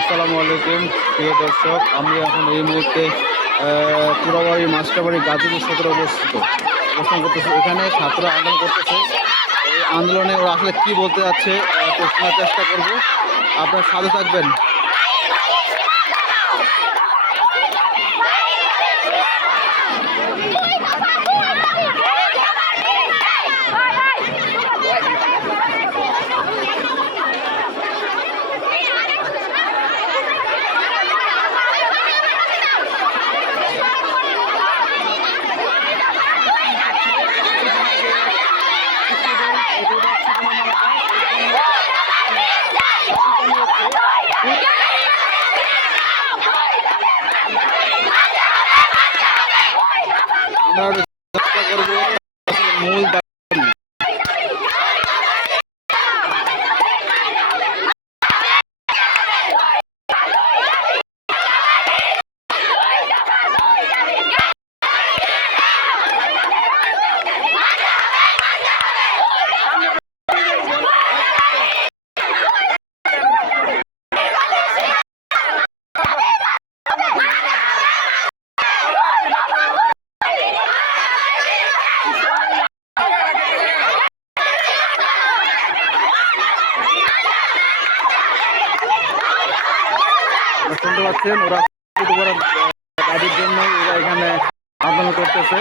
আসসালামু আলাইকুম প্রিয় দর্শক, আমি এখন এই মুহূর্তে পুরাবাড়ি মাস্টারবাড়ি গাজীপুর সদরে অবস্থান করতেছে। এখানে ছাত্র আন্দোলন করতেছে। এই আন্দোলনে ওরা আসলে কী বলতে যাচ্ছে শোনার চেষ্টা করব। আপনার সাথে থাকবেন। আমরা চেষ্টা করবো মূল শুনতে পাচ্ছেন, ওরা দাবির জন্য এখানে আন্দোলন করতেছে।